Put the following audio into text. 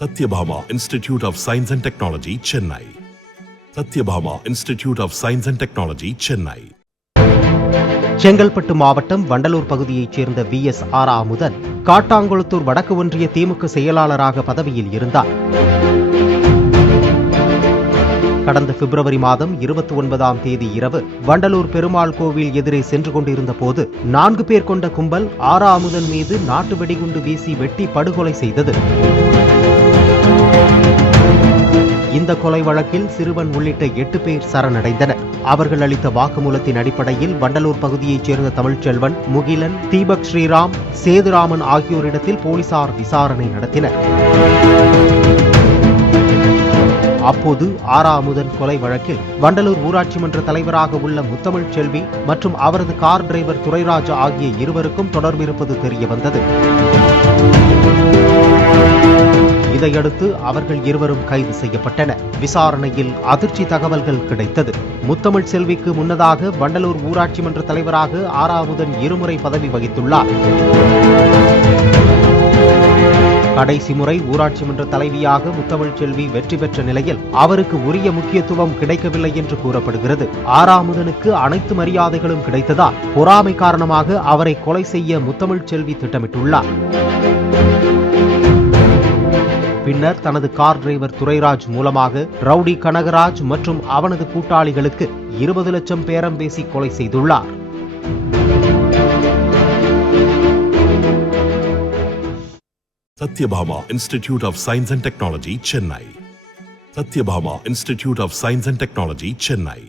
Satyabhama Institute of Science and Technology, Chennai. Satyabhama Institute of Science and Technology, Chennai. Chengalpattu மாவட்டம் வண்டலூர் பகுதியைச் சேர்ந்த VS Aaramudhan Kattankulathur வடக்கு ஒன்றிய திமுக செயலாளராக பதவியில் இருந்தார். கடந்த பிப்ரவரி மாதம் 29ஆம் தேதி இரவு வண்டலூர் பெருமாள் கோவில் எதிரே சென்று கொண்டிருந்த போது 4 பேர் கொண்ட கும்பல் ஆராமுதன் மீது நாட்டு வெடிகுண்டு வீசி வெட்டி படுகொலை செய்தது. இந்த கொலை வழக்கில் சிறுவன் உள்ளிட்ட 8 பேர் சரணடைந்தனர். அவர்கள் அளித்த வாக்குமூலத்தின் அடிப்படையில் வண்டலூர் பகுதியைச் சேர்ந்த தமிழ்ச்செல்வன், முகிலன், தீபக் ஸ்ரீராம், சேதுராமன் ஆகியோரிடத்தில் போலீசார் விசாரணை நடத்தினர். அப்போது ஆராமுதன் கொலை வழக்கில் வண்டலூர் ஊராட்சி மன்ற தலைவராக உள்ள முத்தமிழ் செல்வி மற்றும் அவரது கார் டிரைவர் துரைராஜ் ஆகிய இருவருக்கும் தொடர்பிருப்பது தெரியவந்தது. இதையடுத்து அவர்கள் இருவரும் கைது செய்யப்பட்டனர். விசாரணையில் அதிர்ச்சி தகவல்கள் கிடைத்தது. முத்தமிழ் செல்விக்கு முன்னதாக வண்டலூர் ஊராட்சி மன்ற தலைவராக ஆராமுதன் 2 முறை பதவி வகித்துள்ளார். கடைசி முறை ஊராட்சி மன்ற தலைவியாக முத்தமிழ் செல்வி வெற்றி பெற்ற நிலையில் அவருக்கு உரிய முக்கியத்துவம் கிடைக்கவில்லை என்று கூறப்படுகிறது. ஆராமுதனுக்கு அனைத்து மரியாதைகளும் கிடைத்ததால் பொறாமை காரணமாக அவரை கொலை செய்ய முத்தமிழ் செல்வி திட்டமிட்டுள்ளார். பின்னர் தனது கார் டிரைவர் துரைராஜ் மூலமாக ரவுடி கனகராஜ் மற்றும் அவனது கூட்டாளிகளுக்கு 20 லட்சம் பேரம் பேசி கொலை செய்துள்ளார். Satyabhama Institute of Science and Technology, Chennai. Satyabhama Institute of Science and Technology, Chennai.